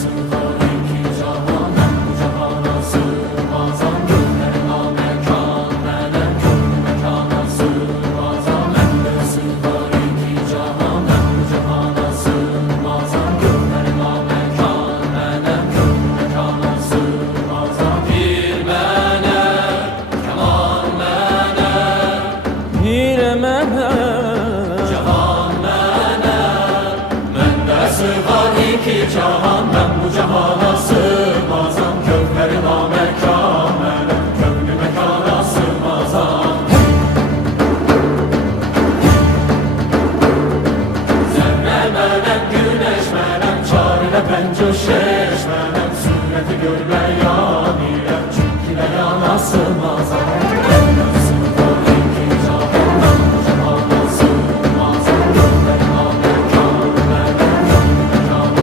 sığar iki cahan, ben bu cahana sığmazam. Gönlüme mekan, melek gönlü mekana sığmazam. Bende sığar iki cahan, ben bu cahana sığmazam. Gönlüme mekan, melek gönlü mekana sığmazam. Bir melek, keman melek, Pire melek, cahan melek. Bende sığar iki cahan, ben bu cahana sığmazam. Gönlüme mekan, melek gönlü mekana sığmazam. Zerre melek, güneş melek, çarine pencö şeş melek. Sureti görmeye